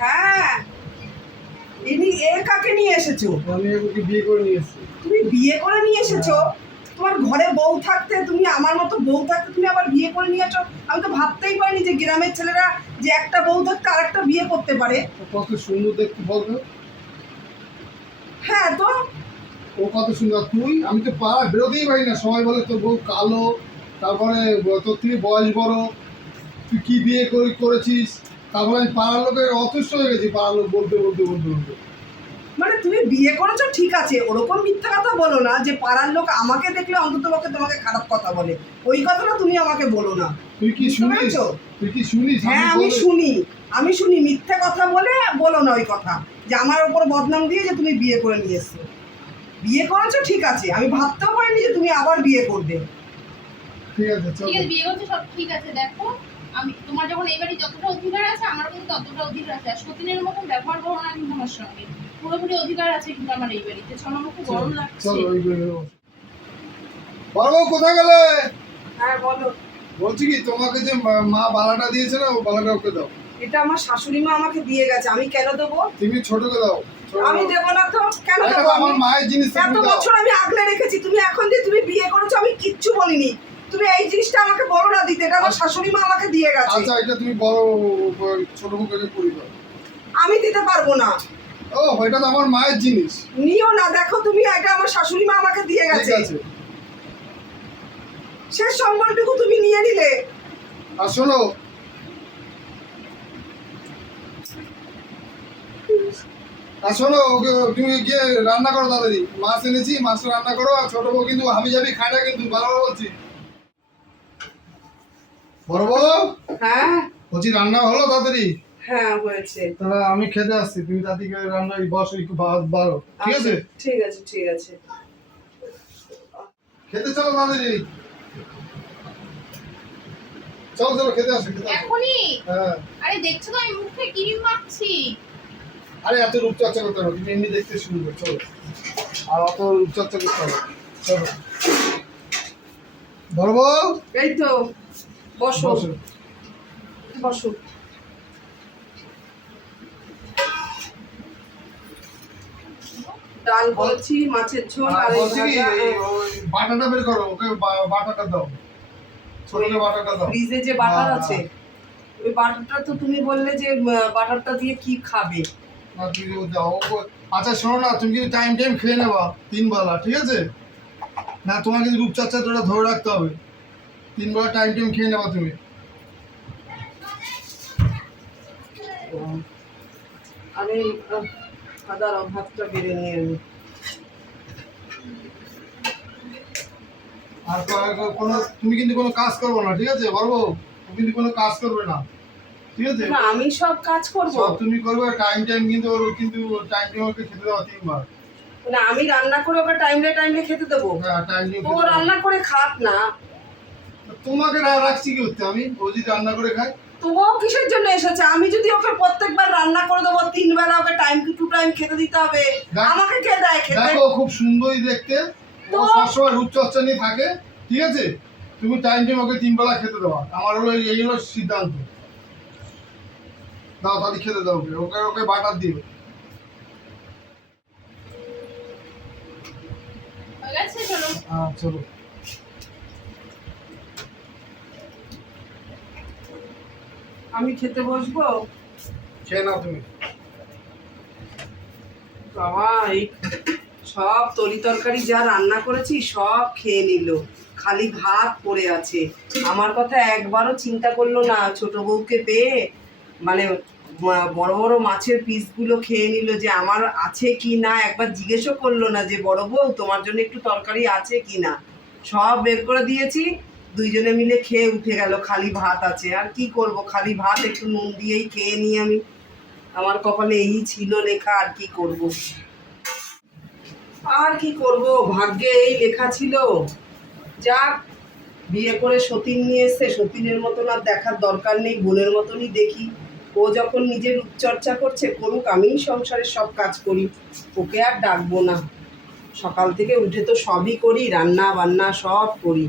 হ্যাঁ। ইনি এ কাকে নিয়ে এসেছ? আমি ওকে বিয়ে করে নিয়ে এসেছি। তুমি বিয়ে করে নিয়ে এসেছ? তোমার ঘরে বউ থাকতে তুমি আমার মতো বউ থাকতে তুমি আবার বিয়ে করে নিয়ে আসো আমি তো ভাবতেই পারিনি যে গ্রামের ছেলেরা যে একটা বউ থাকতে আরেকটা বিয়ে করতে পারে। ও কত সুন্দর দেখতে হ্যাঁ তো? ও কত সুন্দর। তুই? আমি তো পাড়া বেরোতেই পারি না। সবাই বলে তোর বউ কালো তারপরে তোর থেকে বয়স বড়। তুই কি বিয়ে করেছিস? তারপরে আমি পাড়ার লোকের অতুষ্ট হয়ে গেছি পাড়ার লোক বলতে বলতে বলতে বলতে। মানে তুমি বিয়ে করেছ ঠিক আছে ওরকম মিথ্যা কথা বলো না যে পাড়ার লোক আমাকে দেখলে অন্তত পক্ষে তোমাকে খারাপ কথা বলে। ওই কথাটা তুমি আমাকে বলো না। তুই কি শুনিস? তুই কি শুনিস? হ্যাঁ আমি শুনি। আমি শুনি মিথ্যে কথা বলে বলো না ওই কথা। যে আমার ওপর বদনাম দিয়ে যে তুমি বিয়ে করে নিয়ে এসছো। বিয়ে করেছ ঠিক আছে আমি ভাবতেও পারিনি যে তুমি আবার বিয়ে করবে। ঠিক আছে চল। ঠিক আছে বিয়ে করছে সব ঠিক আছে দেখো। আমি তোমার যখন এই বাড়ি যতটা অধিকার আছে আমারও কিন্তু ততটা অধিকার আছে। আর সতীনের মতন ব্যবহার করো না কিন্তু আমার সঙ্গে। পুরোপুরি অধিকার আছে কিন্তু আমার এই বাড়িতে। চলো আমার খুব গরম লাগছে। কোথায় গেলে? হ্যাঁ বলো। বলছি কি তোমাকে যে মা- বালাটা দিয়েছে না ও বালাটা ওকে দাও। এটা আমার শাশুড়ি মা আমাকে দিয়ে গেছে। আমি কেন দেবো? তুমি ছোটকে দাও ছোট আমি দাও। দেবো না তো কেন দেবো আমার মায়ের জিনিস এত বছর আমি আগলে রেখেছি তুমি এখন যে তুমি বিয়ে করেছ আমি কিচ্ছু বলিনি। তুমি এই জিনিসটা আমাকে বলো না দিতে এটা আমার শাশুড়ি মা আমাকে দিয়ে গেছে। আচ্ছা এটা তুমি বড় ছোট মুখে দাও আমি দিতে পারব না। ও এটা তো আমার মায়ের জিনিস। নিও না দেখো তুমি এটা আমার শাশুড়ি মা আমাকে দিয়ে গেছে। শেষ সম্বলটুকু তুমি নিয়ে নিলে। আর শোনো। আর শোনো তুমি গিয়ে রান্না করো তাড়াতাড়ি। মাছ এনেছি মাছটা রান্না করো আর ছোট বউ কিন্তু হাবি জাবি খায় না কিন্তু বারবার বলছি। বড় হ্যাঁ। বলছি রান্না হলো তাড়াতাড়ি? হ্যাঁ হয়েছে। তাহলে আমি খেতে আসছি তুমি করে রান্না বসো একটু ভাত বাড়ো ঠিক আছে? আচ্ছা, ঠিক আছে ঠিক আছে। খেতে চলো তাড়াতাড়ি। চলো চলো খেতে আসো খেতে আসো। এখনই? হ্যাঁ। আরে দেখছ তো আমি মুখে ক্রিম মাখছি। আরে এত রূপচর্চা করতে হবে তুমি এমনি দেখতে শুরু করো চলো। আর অত রূপচর্চা করতে হবে চলো। বড় বউ এই তো। বসো। বসো। ডাল বলছি মাছের ঝোল আর আর বাটাটা বের করো ওকে বাটাটা দাও। ছোটকে বাটাটা দাও। ফ্রিজে যে বাটার হ্যাঁ, আছে ওই বাটারটা তো তুমি বললে যে বাটারটা দিয়ে কি খাবে? না তুমি দাও ও- আচ্ছা শোনো না তুমি কিন্তু টাইম টাইম খেয়ে নেবা তিন বেলা ঠিক আছে? না তোমার কিন্তু রূপচর্চাটা ধরে রাখতে হবে। তিন বেলা টাইম টাইম খেয়ে নেবা তুমি। আমি আহ, দাঁড়াও বেড়ে নিয়ে আমি আর কোনো তুমি কিন্তু কোনো কাজ করবে না ঠিক আছে? বলব তুমি কিন্তু কোনো কাজ করবে না ঠিক আছে? না আমি সব কাজ করব। তুমি করবে টাইম টাইম কিন্তু ওর কিন্তু টাইম টাইম ওকে খেতে তিনবার। না আমি রান্না করে ওকে খেতে দেবো। হ্যাঁ টাইম ও রান্না করে খাক না। তোমাকে রাখছি কি করতে আমি ও যদি রান্না করে খায় তো ও কিসের জন্য এসেছে? আমি যদি ওকে প্রত্যেকবার রান্না করে দেবো তিন বেলা ওকে টাইম টু টাইম খেতে দিতে হবে। আমাকে কে দেয় খেতে? দেখো খুব সুন্দরই দেখতে। ও সবসময় রূপচর্চা নিয়ে থাকে ঠিক আছে? তুমি টাইম টাইম ওকে তিন বেলা খেতে দেওয়া আমার হলো এই হলো সিদ্ধান্ত। দাও তাহলে খেতে দাও ওকে। ওকে ওকে বাটার দিও চলো। হ্যাঁ চলো। আমি খেতে বসবো? খেয়ে নাও তুমি। বাবা এই সব তরি তরকারি যা রান্না করেছি সব খেয়ে নিল। খালি ভাত পড়ে আছে। আমার কথা একবারও চিন্তা করল না ছোট বউকে পেয়ে। মানে বড় বড় মাছের পিসগুলো খেয়ে নিল যে আমার আছে কি না। একবার জিজ্ঞেসও করল না যে বড় বউ তোমার জন্য একটু তরকারি আছে কি না? সব বের করে দিয়েছি। দুইজনে মিলে খেয়ে উঠে গেল, খালি ভাত আছে। আর কি করব? খালি ভাত, একটু নুন দিয়েই খেয়ে নিই আমি। আমার কপালে এই ছিল লেখা, আর কি করব? আর কি করব? ভাগ্যে এই লেখা ছিল। যাক, বিয়ে করে সতীন নিয়ে এসছে। সতীনের মতন আর দেখার দরকার নেই, বোনের মতনই দেখি। ও যখন নিজের রূপচর্চা করছে, করুক, আমিই সংসারের সব কাজ করি। ওকে আর ডাকবো না। সকাল থেকে উঠে তো সবই করি, রান্না বান্না সব করি।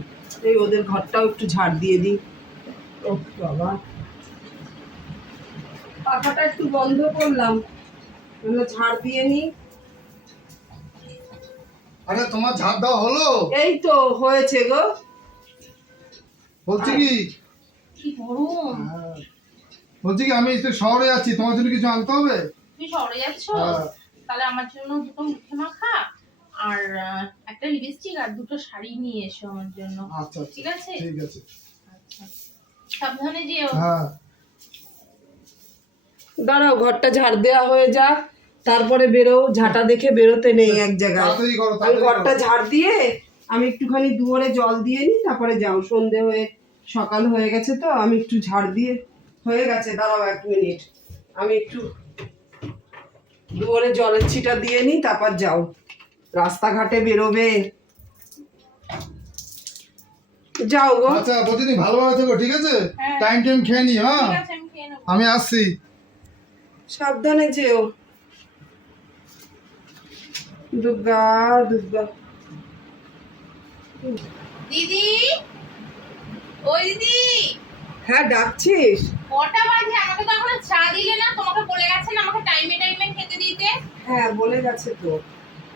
এই ওদের ঘরটাও একটু ঝাড় দিয়ে দিই। ও বাবা। পাখাটা একটু বন্ধ করলাম। ঝাড় দিয়ে নি আরে তোমার ঝাড় দেওয়া হলো? এই তো হয়েছে গো। বলছি কি? কি গরম। বলছি কি আমি একটু শহরে যাচ্ছি তোমার জন্য কিছু আনতে হবে? তুমি শহরে যাচ্ছ হ্যাঁ। তাহলে আমার জন্য দুটো মুখে মাখা। আর একটা লিপস্টিক আর দুটো শাড়ি নিয়ে এসো আমার জন্য। আচ্ছা আচ্ছা। ঠিক আছে? ঠিক আছে। আচ্ছা। সাবধানে যেও। হ্যাঁ। দাঁড়াও ঘরটা ঝাড় দেওয়া হয়ে যাক। তারপরে বেরো ঝাঁটা দেখে বেরোতে নেই এক জায়গায়। আমি ঘরটা ঝাড় দিয়ে আমি একটুখানি দুয়ারে জল দিয়ে নিই তারপরে যাও। সন্ধে হয়ে সকাল হয়ে গেছে তো আমি একটু ঝাড় দিয়ে হয়ে গেছে। দাঁড়াও এক মিনিট। আমি একটু দুয়ারে জলের ছিটা দিয়ে নিই তারপর যাও। রাস্তাঘাটে বেরোবে। যাও গো। আচ্ছা তুমি ভালোভাবে থেকো ঠিক আছে? হ্যাঁ। টাইম টাইম খেয়ে নি হ্যাঁ? আমি আমি আসছি। সাবধানে যেও। দুর্গা দুর্গা। দিদি? ওই দিদি? হ্যাঁ ডাকছিস? কটা বাজে? আমাকে তো এখনও চা দিলে না তোমাকে বলে গেছে না আমাকে টাইমে টাইমে খেতে দিতে। হ্যাঁ বলে গেছে তো।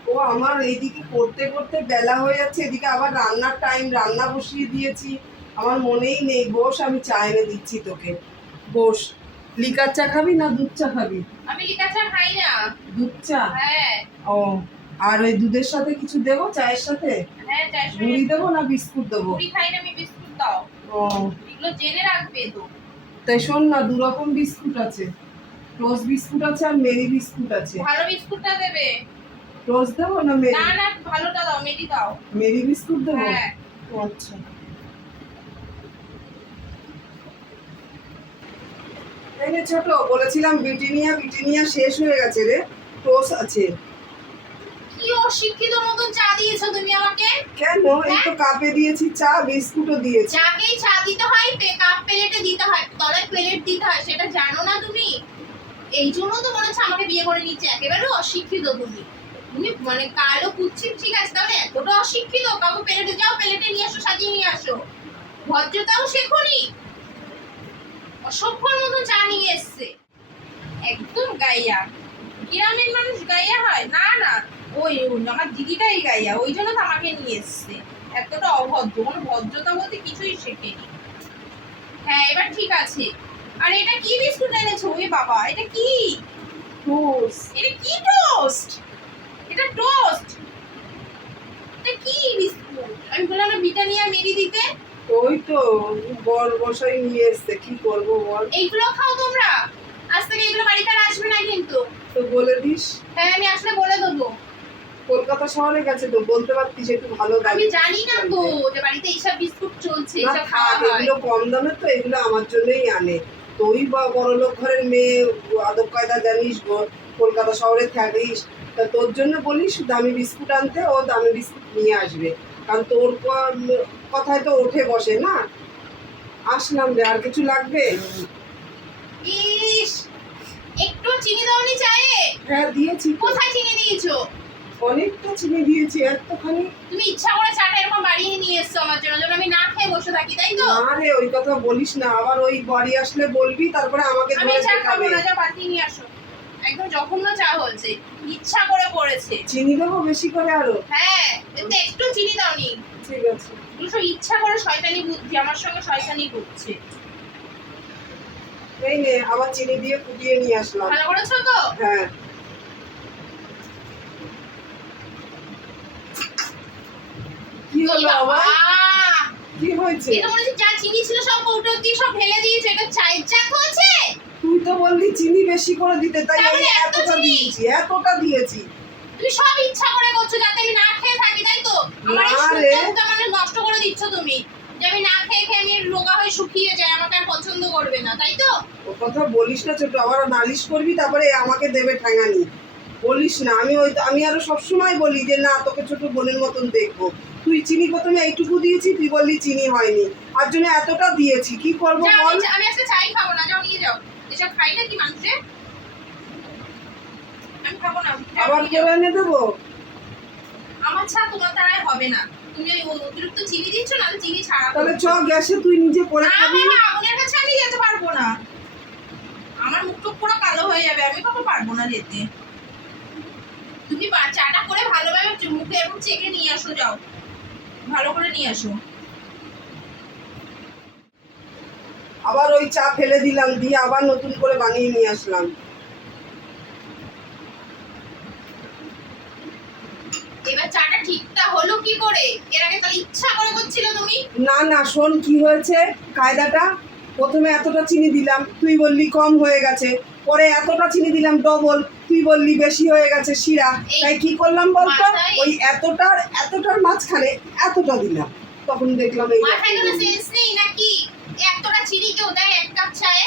ও আমার এইদিকে করতে করতে বেলা হয়ে যাচ্ছে এদিকে আবার রান্নার টাইম রান্না বসিয়ে দিয়েছি। আমার মনেই নেই বস আমি চা এনে দিচ্ছি তোকে। বস লিকার চা খাবি না দুধ চা খাবি? আমি লিকা চা খাই না। দুধ চা? হ্যাঁ। ও আর ওই দুধের সাথে কিছু দেবো চায়ের সাথে? হ্যাঁ চারশো মুড়ি দেবো না বিস্কুট দেবো? মুড়ি খাই না আমি বিস্কুট দাও। ও। এগুলো জেনে রাখবে তো। তাই শোন না দু রকম বিস্কুট আছে। টোস্ট বিস্কুট আছে আর মেরি বিস্কুট আছে। ভালো বিস্কুটটা দেবে। টোস্ট দেবো না মেরি না না ভালোটা দাও মেডি দাও। মেরি বিস্কুট দেবো হ্যাঁ। আচ্ছা। এই ছোট বলেছিলাম বিটিনিয়া বিটিনিয়া শেষ হয়ে গেছে রে। আছে। কি অশিক্ষিত মতন চা দিয়েছ তুমি আমাকে? কেন? এই তো কাপে দিয়েছি চা বিস্কুটও দিয়েছি। যাকেই চা দিতে হয় পে কাপ প্লেটে দিতে হয় তলায় প্লেট দিতে হয় সেটা জানো না তুমি? এই জন্য তো মনে হচ্ছে আমাকে বিয়ে করে নিচ্ছে একেবারে অশিক্ষিত তুমি। তুমি মানে কালো কুচ্ছিপ ঠিক আছে, তাহলে এতটা অশিক্ষিত, কাউকে প্লেটে যাও, প্লেটে নিয়ে আসো, সাজিয়ে নিয়ে আসো। ভদ্রতাও শেখনি। অসভ্যর মতো চা নিয়ে এসছে। একদম গাইয়া। গ্রামের মানুষ গাইয়া হয়? না না। ওই আমার দিদিটাই গাইয়া। ওই জন্য তো আমাকে নিয়ে এসছে। এতটা অভদ্র, কোনো ভদ্রতা বলতে কিছুই শেখেনি। হ্যাঁ এবার ঠিক আছে। আর, এটা কি বিস্কুট এনেছো? ওই বাবা, এটা কি? টোস এটা কি টোস্ট? এটা টোস্ট। এটা কি বিস্কুট? আমি বললাম না বিটানিয়া মেরি দিতে। ওই তো বর বসাই নিয়ে এসছে কি করব বল? এইগুলো খাও তোমরা। আজ থেকে এগুলো বাড়িতে আর আসবে না কিন্তু। তো বলে দিস। হ্যাঁ আমি আসলে বলে দেবো। কলকাতা শহরে গেছে তো বলতে পারতিস একটু ভালো আমি জানি না তো যে বাড়িতে এইসব বিস্কুট চলছে এইসব খাওয়া হয়। এগুলো কম দামে তো এগুলো আমার জন্যই আনে। তুই বা বড়লোক ঘরের মেয়ে আদব কায়দা জানিস গো- কলকাতা শহরে থাকিস তা তোর জন্য বলিস দামি বিস্কুট আনতে ও দামি বিস্কুট নিয়ে আসবে। কারণ তোর কথায় তো ওঠে বসে না? আসলাম রে আর কিছু লাগবে? ইস একটু চিনি দাওনি চায়ে? হ্যাঁ দিয়েছি। কোথায় চিনি দিয়েছ? অনেকটা চিনি দিয়েছি এতখানি। তুমি ইচ্ছা করে চাটা এরকম বাড়িয়ে নিয়ে এসছো আমার জন্য যেন আমি না খেয়ে বসে থাকি তাই তো? না রে ওই কথা বলিস না। আবার ওই বাড়ি আসলে বলবি তারপরে আমাকে আমি ধরে চা খাব না যা পাঠিয়ে নিয়ে আসো। একদম জঘন্য চা হয়েছে ইচ্ছা করে করেছে। চিনি দেবো বেশি করে আরও? হ্যাঁ একটু চিনি দাওনি। ঠিক আছে। সব ইচ্ছা করে শয়তানি বুদ্ধি আমার সঙ্গে শয়তানি করছে। এই নে আবার চিনি দিয়ে ফুটিয়ে নিয়ে আসলাম। ভালো করেছ তো? হ্যাঁ। কি হলো আবার? কি হয়েছে? এটা মনে হচ্ছে যা চিনি ছিল সব কৌটো দিয়ে সব ঢেলে দিয়েছে এটা চায়ের চা হয়েছে তুই তো বললি চিনি বেশি করে দিতে তাই আমি এতটা দিয়েছি এতটা দিয়েছি। তুমি সব ইচ্ছা করে করছ যাতে আমি না খেয়ে থাকি তাই তো? আমার এই না শুদ্ধ মানে নষ্ট করে দিচ্ছ তুমি। যে আমি না খেয়ে খেয়ে আমি রোগা হয়ে শুকিয়ে যাই আমাকে আর পছন্দ করবে না তাই তো? ও কথা বলিস না ছোট আবার নালিশ করবি তারপরে আমাকে দেবে ঠ্যাঙানি। বলিস না আমি ওই আমি আরও সবসময় বলি যে না তোকে ছোট বোনের মতন দেখব। তুই চিনি প্রথমে এইটুকু দিয়েছি তুই বললি চিনি হয়নি। আর জন্য এতটা দিয়েছি কি করব বল? আমি আজকে চাই খাব না যাও নিয়ে যাও। এসব খাই না কি মানুষে আমি খাব না আবার এনে দেবো? আমার চা তোমার দ্বারাই হবে না। তুমি ওই অতিরিক্ত চিনি দিচ্ছ না চিনি ছাড়া তাহলে চ। গ্যাসে তুই নিজে করে খাবি। কাছে আমি যেতে পারব না। আমার মুখ টুক পুরো কালো হয়ে যাবে আমি কখন পারব না যেতে। তুমি চাটা করে ভালোভাবে মুখে এরকম চেকে নিয়ে আসো যাও। ভালো করে নিয়ে আসো। আবার ওই চা ফেলে দিলাম দিয়ে আবার নতুন করে বানিয়ে নিয়ে আসলাম। এবার চাটা ঠিকটা হলো কি করে? এর আগে তাহলে ইচ্ছা করে করছিল তুমি? না না শোন কি হয়েছে? কায়দাটা। প্রথমে এতটা চিনি দিলাম তুই বললি কম হয়ে গেছে। পরে এতটা চিনি দিলাম ডবল তুই বললি বেশি হয়ে গেছে শিরা। তাই কি করলাম বলতো? ওই এতটার এতটার মাঝখানে এতটা দিলাম। তখন দেখলাম এই মাথায় কোনো সেন্স নেই নাকি? এতটা চিনি কেউ দেয় এক কাপ চায়ে?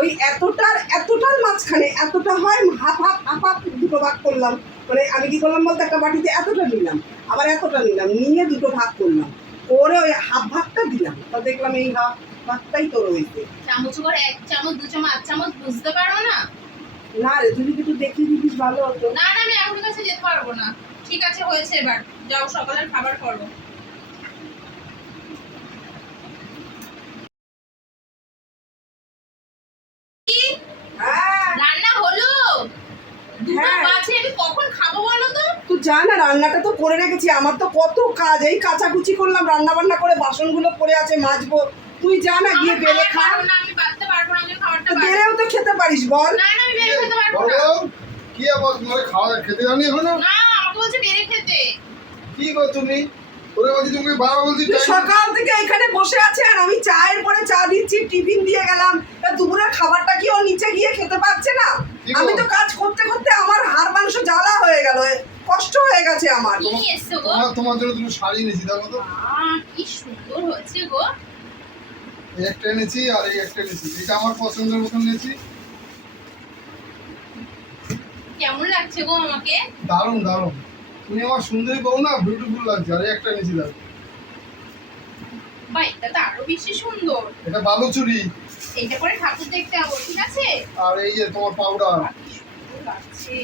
ওই এতটার এতটার মাঝখানে এতটা হয় হাফ হাফ হাফ হাফ দুটো ভাগ করলাম। মানে আমি কি করলাম বলতে একটা বাটিতে এতটা নিলাম আবার এতটা নিলাম নিয়ে দুটো ভাগ করলাম। করে ওই হাফ ভাগটা দিলাম। তা দেখলাম এই হাফ ভাগটাই তোর হয়েছে চামচ করে এক চামচ দু চামচ চামচ বুঝতে পারো না? না রে যদি একটু দেখিয়ে দিতিস ভালো হতো। না না আমি এখন কাছে যেতে পারব না। ঠিক আছে হয়েছে এবার। যাও সকালের খাবার করো কি? হ্যাঁ রান্না হলো দুটো হ্যাঁ। বাজে আমি কখন খাব বলো যা না রান্নাটা তো করে রেখেছি। আমার তো কত কাজ। এই কাচাকুচি করলাম রান্না বান্না করে বাসনগুলো পড়ে আছে মাজবো। তুই যা না গিয়ে বেড়ে খা। বেড়েও তো খেতে পারিস বল। কি আবার খাওয়া খেতে জানি এখনও? কি করছ তুমি? সকাল থেকে এখানে বসে আছে আর আমি চায়ের পরে চা দিচ্ছি টিফিন দিয়ে গেলাম। তা দুপুরের খাবারটা কি ও নিচে গিয়ে খেতে পারছে না? আমি তো কাজ করতে করতে আমার হাড় মাংস জ্বালা হয়ে গেল। কষ্ট হয়ে গেছে আমার। কি এসছো গো। তোমার তোমার জন্য দুটো শাড়ি এনেছি দেখো তো। কি সুন্দর হয়েছে গো। এই একটা এনেছি আর এই একটা এনেছি। এটা আমার পছন্দের মতন নিয়েছি কেমন লাগছে গো আমাকে? দারুণ দারুণ। তুমি আমার সুন্দরী বউ না বিউটিফুল লাগছে। আর একটা এনেছি দেখো। ভাই এটা তো আরও বেশি সুন্দর। এটা বালুচুরি। এইটা করে ঠাকুর দেখতে যাব ঠিক আছে? আর এই যে তোমার পাউডার লাগছে।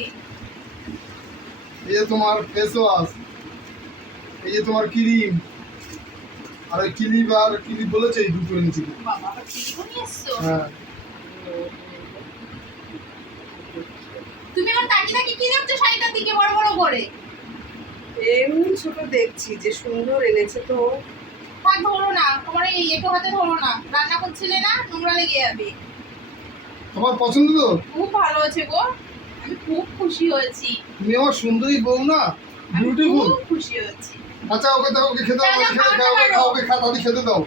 এই যে তোমার ফেস ওয়াশ এই যে তোমার ক্রিম আর ওই ক্লিপ আর ক্লিপ বলেছে এই দুটো এনেছি। বাবা আবার টিভিও হ্যাঁ। তুমি আমার তাকিয়ে তাকিয়ে কি দেখছ শাড়িটার দিকে বড় বড় করে? এমনি ছোট দেখছি যে সুন্দর এনেছে তো। ধরো না তোমার এই হাতে ধরো না। রান্না করছিলে না নোংরা লেগে যাবে। তোমার পছন্দ তো? খুব ভালো আছে গো। আমি খুব খুশি হয়েছি। তুমি আমার সুন্দরী বউ না? বিউটিফুল খুব খুশি হয়েছি। আচ্ছা ওকে দাও ওকে খেতে দাও খেতে দাও ওকে খাও ওকে খা তাদের খেতে দাও।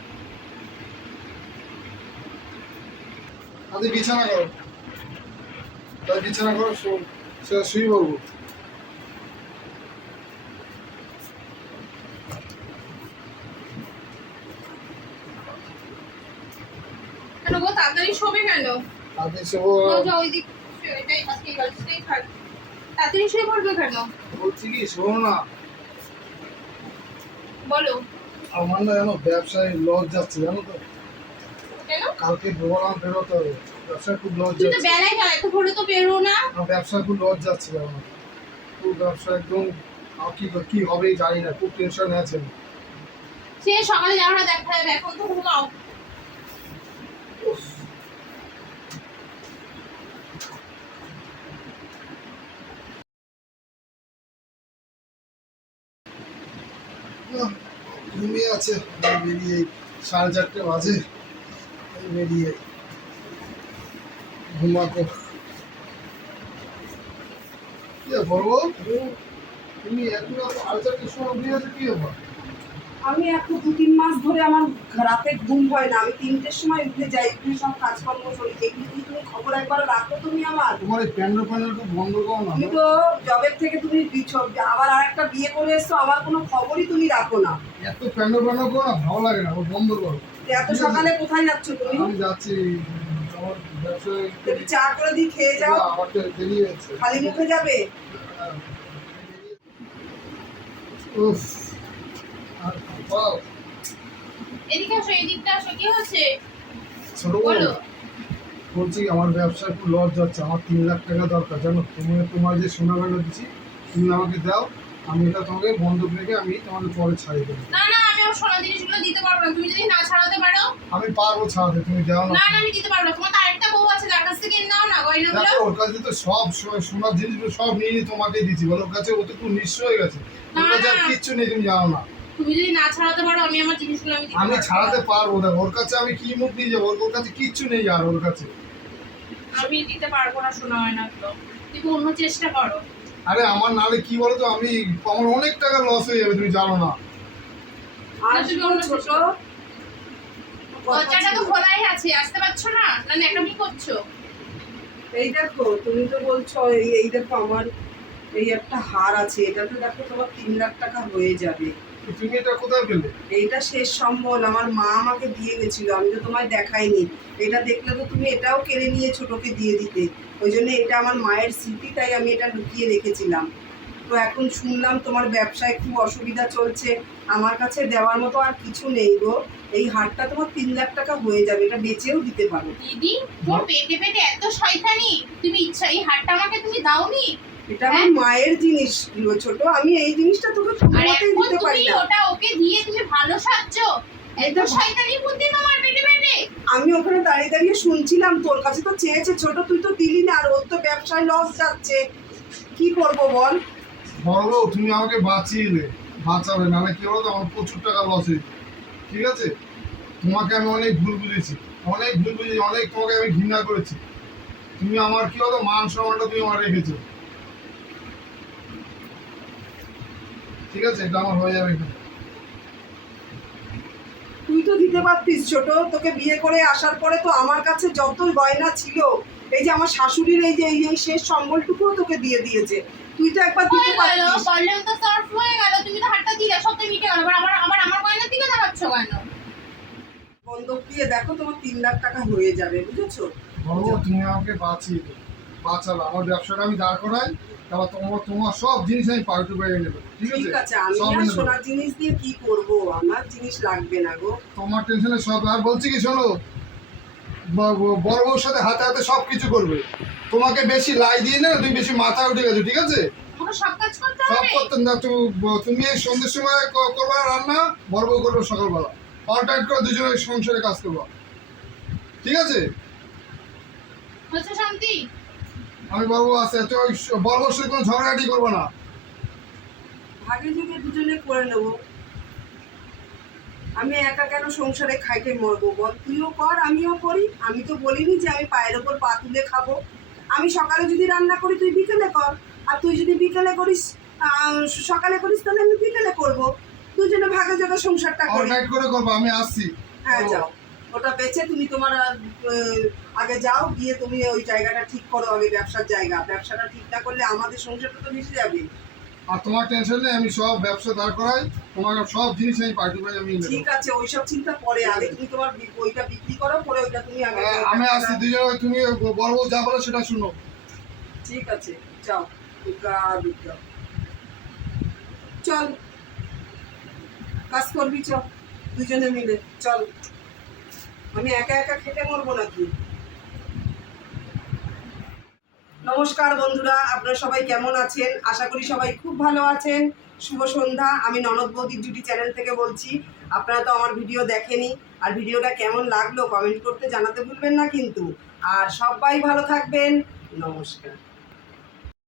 তাদের বিছানা করো। তাদের বিছানা করো শু- সে শুয়ে পড়ব। তাড়াতাড়ি শোবে কেন? তাদের শোবো। ওই দিক শুয়ে, এটাই আজকে এই বালিশটাই থাক তাড়াতাড়ি শুয়ে পড়বে কেন বলছি কি শোনো না। বলো। আমার না যেন ব্যবসায় লস যাচ্ছে জানো তো? কেন? কালকে প্রোগ্রাম বেরোতে হবে। ব্যবসায় খুব লস তুমি তো বেলায় গেলে এত ভোরে তো বেরো না। ব্যবসায় খুব লস যাচ্ছে আমার খুব ব্যবসা একদম কি কি হবে জানি না খুব টেনশন আছে সে সকালে যাওয়াটা দেখা যাবে এখন তো ঘুমাও। আছে বেরিয়ে সাড়ে চারটে বাজে বেরিয়ে ঘুমাতো কি বলব তুমি এখন সাড়ে চারটের সময় বেরিয়েছো কি ব্যাপার? আমি এখন দু তিন মাস ধরে আমার রাতে ঘুম হয় না। আমি তিনটের সময় উঠে যাই উঠে সব কাজকর্ম করি। এগুলো কি তুমি খবর একবার রাখো তুমি আমার। তোমার এই প্যান্ডেল প্যান্ডেলটা বন্ধ করো না। তুমি তো জবের থেকে তুমি আবার আর একটা বিয়ে করে এসছো আমার কোনো খবরই তুমি রাখো না। এত প্যান্ডেল প্যান্ডেল করো না ভালো লাগে না বন্ধ করো। এত সকালে কোথায় যাচ্ছ তুমি? আমি যাচ্ছি চা করে দিই খেয়ে যাও। খালি মুখে যাবে? উফ। এদিকে আসো এদিকটা আসো কি হচ্ছে? ছোট বলো। বলছি আমার ব্যবসায় খুব লস যাচ্ছে আমার তিন লাখ টাকা দরকার। জানো তুমি তোমার যে সোনা গয়না দিচ্ছি তুমি আমাকে দাও আমি এটা তোমাকে বন্ধক রেখে আমি তোমাকে পরে ছাড়িয়ে দেবো। না না আমি আমার সোনা জিনিসগুলো দিতে পারব না। তুমি যদি না ছাড়াতে পারো। আমি পারব ছাড়াতে তুমি দাও না। না আমি দিতে পারব না। তোমার আরেকটা বউ আছে তার কাছ থেকে নাও না গয়নাগুলো। দেখো ওর কাছে তো সব সোনার জিনিসগুলো সব নিয়ে নিয়ে তোমাকেই দিচ্ছি। বলো ওর কাছে ও তো খুব নিঃস্ব হয়ে গেছে। ওর কাছে আর। কিচ্ছু নেই তুমি জানো না। তুমি যদি না ছাড়াতে পারো আমি আমার জিনিসগুলো আমি আমি ছাড়াতে পারব না। ওর কাছে আমি কি মুখ নিয়ে যাব? ওর- কাছে কিচ্ছু নেই আর ওর কাছে। আমি দিতে পারব না শোনা হয় না তো তুমি অন্য চেষ্টা করো। আরে আমার নালে কি বলো তো আমি আমার অনেক টাকা লস হয়ে যাবে তুমি জানো না। আর তুমি অন্য ছোট। দরজাটা তো খোলাই আছে আসতে পারছ না? না ন্যাকামি করছ? এই দেখো তুমি তো বলছো এই এই দেখো আমার এই একটা হার আছে। এটাতে দেখো তোমার তিন লাখ টাকা হয়ে যাবে। তুমি এটা কোথায় পেলে? এইটা শেষ সম্বল আমার মা আমাকে দিয়ে গেছিল আমি তো তোমায় দেখাইনি। এটা দেখলে তো তুমি এটাও কেড়ে নিয়ে ছোটকে দিয়ে দিতে। ওই জন্য এটা আমার মায়ের স্মৃতি তাই আমি এটা লুকিয়ে রেখেছিলাম। তো এখন শুনলাম তোমার ব্যবসায় খুব অসুবিধা চলছে আমার কাছে দেওয়ার মতো আর কিছু নেই গো। এই হারটা তোমার তিন লাখ টাকা হয়ে যাবে এটা বেচেও দিতে পারো। দিদি তোর পেটে পেটে এত শয়তানি। তুমি ইচ্ছা এই হারটা আমাকে তুমি দাওনি? এটা আমার মায়ের জিনিস ছোট। আমি এই জিনিসটা তোকে কোনোমতেই দিতে পারি না। ওটা ওকে দিয়ে তুমি ভালো সাজছ। এত শয়তানি বুদ্ধি তোমার পেটে পেটে আমি ওখানে দাঁড়িয়ে দাঁড়িয়ে শুনছিলাম তোর কাছে। তো চেয়েছে ছোট তুই তো দিলি না আর ওর তো ব্যবসায় লস যাচ্ছে। কি করব বল? বড় তুমি আমাকে বাঁচিয়েলে। বাঁচাবে নাহলে কি বলতো আমার প্রচুর টাকা লস হয়েছে ঠিক আছে? তোমাকে আমি অনেক ভুল বুঝেছি। অনেক ভুল বুঝেছি অনেক তোমাকে আমি ঘৃণা করেছি। তুমি আমার কি বলতো মান সম্মানটা তুমি আমার রেখেছো। ঠিক আছে এটা আমার হয়ে যাবে তুই তো দিতে পারতিস ছোট তোকে বিয়ে করে আসার পরে তো আমার কাছে যত গয়না ছিল এই যে আমার শাশুড়ির এই যে এই শেষ সম্বলটুকুও তোকে দিয়ে দিয়েছে। তুই তো একবার দিতে পারতিস। তো সার্ফ হয়ে গেল তুমি তো হারটা দিলে সব তো মিটে গেল। আমার আমার আমার গয়নার দিকে দেখাচ্ছ কেন? বন্ধক দিয়ে দেখো তোমার তিন লাখ টাকা হয়ে যাবে বুঝেছ? বড় তুমি আমাকে বাঁচিয়ে দিলে। বাঁচালো। আমার ব্যবসাটা আমি দাঁড় করাই তারপর তোমার তোমার সব জিনিস আমি পাল্টু পেয়ে নেব ঠিক আছে ঠিক আছে? আমি আর সোনার জিনিস দিয়ে কি করব? আমার জিনিস লাগবে না গো। তোমার টেনশনে সব আর বলছি কি শোনো? বড় বউর সাথে হাতে হাতে সব কিছু করবে। তোমাকে বেশি লাই দিয়ে না তুমি বেশি মাথা উঠে গেছো ঠিক আছে? সব কাজ করতে করতেন না তুমি তুমি এই সন্ধ্যের সময় করবা রান্না বড় বউ করবে সকালবেলা। অল্টাইট করে দুজনে সংসারে কাজ করব। ঠিক আছে? শান্তি? আমি বড় বউ আছে তো স- বড় বউর কোনো ঝগড়াঝাটি করব না। দুজনে করে নেব। আমি একা কেন সংসারে খাইতে মরবো বল? তুইও কর আমিও করি। আমি তো বলিনি যে আমি পায়ের ওপর পা তুলে খাব। আমি সকালে যদি রান্না করি তুই বিকেলে কর। আর তুই যদি বিকেলে করিস সকালে করিস তাহলে আমি বিকেলে করব। দুজনে ভাগে যোগে সংসারটা করে। করব আমি আসছি। হ্যাঁ যাও। ওটা বেচে তুমি তোমার আগে যাও গিয়ে তুমি ওই জায়গাটা ঠিক করো আগে ব্যবসার জায়গা। ব্যবসাটা ঠিক না করলে আমাদের সংসারটা তো মিশে যাবে। আর তোমার টেনশন নেই আমি সব ব্যবসা দাঁড় করাই তোমার সব জিনিস আমি পাল্টু পাই আমি ঠিক আছে ওইসব চিন্তা পরে আগে তুমি তোমার ওইটা বিক্রি করো পরে ওইটা তুমি আগে হ্যাঁ, আমি আসছি দুজনে তুমি বড় যা বলো সেটা শুনো। ঠিক আছে যাও দুর্গা দুর্গা। চল কাজ করবি চল দুজনে মিলে চল। আমি একা একা খেতে মরবো নাকি? নমস্কার বন্ধুরা, আপনারা সবাই কেমন আছেন? আশা করি সবাই খুব ভালো আছেন। শুভ সন্ধ্যা, আমি ননদ বৌদির জুটি চ্যানেল থেকে বলছি। আপনারা তো আমার ভিডিও দেখেনি, আর ভিডিওটা কেমন লাগল কমেন্ট করতে জানাতে ভুলবেন না কিন্তু। আর সবাই ভালো থাকবেন। নমস্কার।